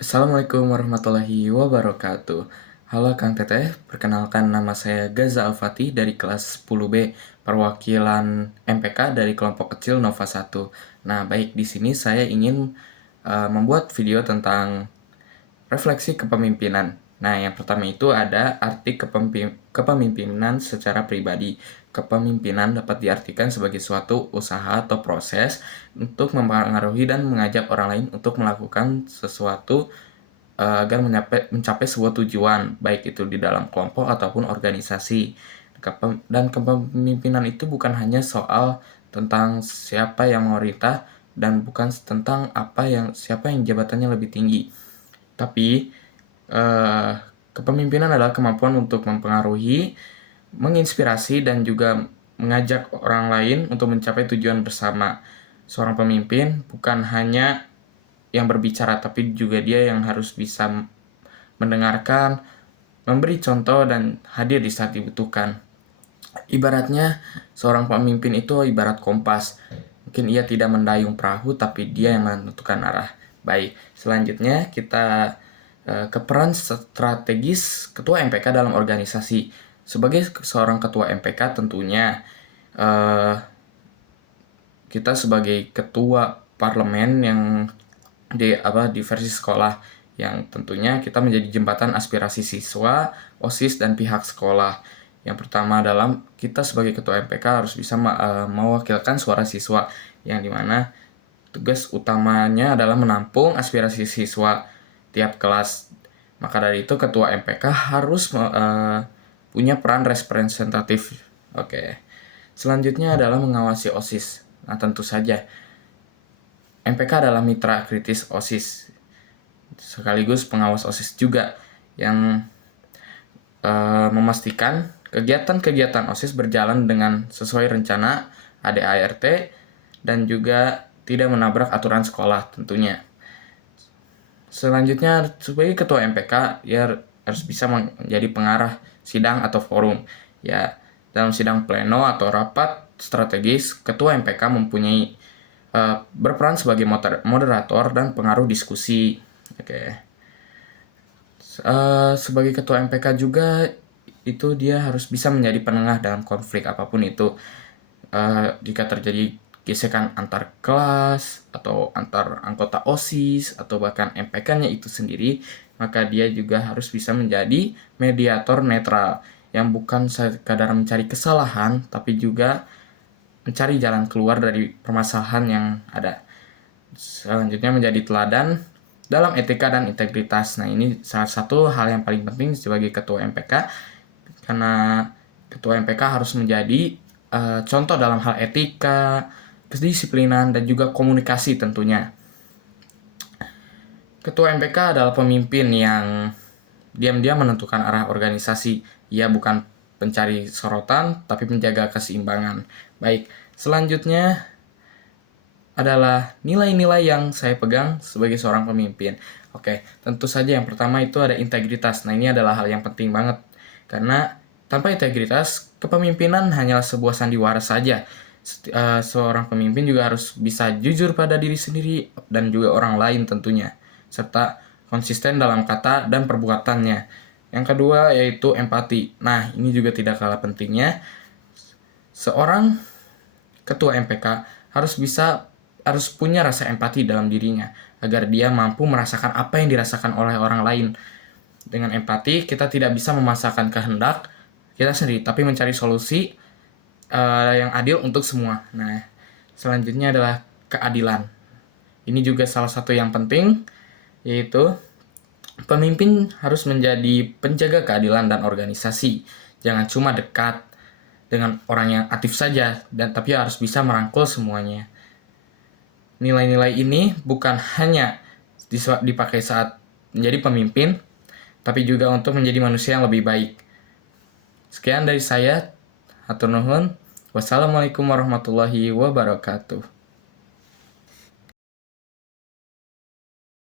Assalamualaikum warahmatullahi wabarakatuh. Halo Kang Teteh, perkenalkan nama saya Gaza Alfati dari kelas 10B, perwakilan MPK dari kelompok kecil Nova 1. Nah, baik di sini saya ingin membuat video tentang refleksi kepemimpinan. Nah, yang pertama itu ada arti kepemimpinan secara pribadi. Kepemimpinan dapat diartikan sebagai suatu usaha atau proses untuk mempengaruhi dan mengajak orang lain untuk melakukan sesuatu agar mencapai sebuah tujuan, baik itu di dalam kelompok ataupun organisasi. Dan kepemimpinan itu bukan hanya soal tentang siapa yang memerintah dan bukan tentang siapa yang jabatannya lebih tinggi. Tapi kepemimpinan adalah kemampuan untuk mempengaruhi, menginspirasi, dan juga mengajak orang lain untuk mencapai tujuan bersama. Seorang pemimpin bukan hanya yang berbicara, tapi juga dia yang harus bisa mendengarkan, memberi contoh, dan hadir di saat dibutuhkan. Ibaratnya, seorang pemimpin itu ibarat kompas. Mungkin ia tidak mendayung perahu, tapi dia yang menentukan arah. Baik, selanjutnya kita ke peran strategis Ketua MPK dalam organisasi. Sebagai seorang Ketua MPK tentunya kita sebagai Ketua Parlemen yang di versi sekolah, yang tentunya kita menjadi jembatan aspirasi siswa, OSIS, dan pihak sekolah. Yang pertama adalah kita sebagai Ketua MPK harus bisa mewakilkan suara siswa, yang dimana tugas utamanya adalah menampung aspirasi siswa tiap kelas. Maka dari itu Ketua MPK harus punya peran representatif. Oke. Selanjutnya adalah mengawasi OSIS. Nah, tentu saja MPK adalah mitra kritis OSIS, sekaligus pengawas OSIS juga, yang memastikan kegiatan-kegiatan OSIS berjalan dengan sesuai rencana ADART dan juga tidak menabrak aturan sekolah tentunya. Selanjutnya, sebagai Ketua MPK, ia harus bisa menjadi pengarah sidang atau forum. Ya, dalam sidang pleno atau rapat strategis, Ketua MPK mempunyai berperan sebagai moderator dan pengaruh diskusi. Oke. Sebagai Ketua MPK juga itu dia harus bisa menjadi penengah dalam konflik apapun itu. Jika terjadi gesekan antar kelas atau antar anggota OSIS atau bahkan MPK-nya itu sendiri, maka dia juga harus bisa menjadi mediator netral yang bukan sekadar mencari kesalahan, tapi juga mencari jalan keluar dari permasalahan yang ada. Selanjutnya menjadi teladan dalam etika dan integritas. Nah, ini salah satu hal yang paling penting sebagai Ketua MPK, karena Ketua MPK harus menjadi contoh dalam hal etika, kedisiplinan, dan juga komunikasi tentunya. Ketua MPK adalah pemimpin yang diam-diam menentukan arah organisasi. Ia bukan pencari sorotan, tapi menjaga keseimbangan. Baik, selanjutnya adalah nilai-nilai yang saya pegang sebagai seorang pemimpin. Oke, tentu saja yang pertama itu ada integritas. Nah, ini adalah hal yang penting banget. Karena tanpa integritas, kepemimpinan hanyalah sebuah sandiwara saja. Seorang pemimpin juga harus bisa jujur pada diri sendiri dan juga orang lain tentunya, serta konsisten dalam kata dan perbuatannya. Yang kedua yaitu empati. Nah, ini juga tidak kalah pentingnya. Seorang Ketua MPK harus punya rasa empati dalam dirinya agar dia mampu merasakan apa yang dirasakan oleh orang lain. Dengan empati, kita tidak bisa memaksakan kehendak kita sendiri, tapi mencari solusi yang adil untuk semua. Nah, selanjutnya adalah keadilan. Ini juga salah satu yang penting, yaitu pemimpin harus menjadi penjaga keadilan dan organisasi. Jangan cuma dekat dengan orang yang aktif saja, tapi harus bisa merangkul semuanya. Nilai-nilai ini bukan hanya dipakai saat menjadi pemimpin, tapi juga untuk menjadi manusia yang lebih baik. Sekian dari saya. Hatur nuhun. Wassalamualaikum warahmatullahi wabarakatuh.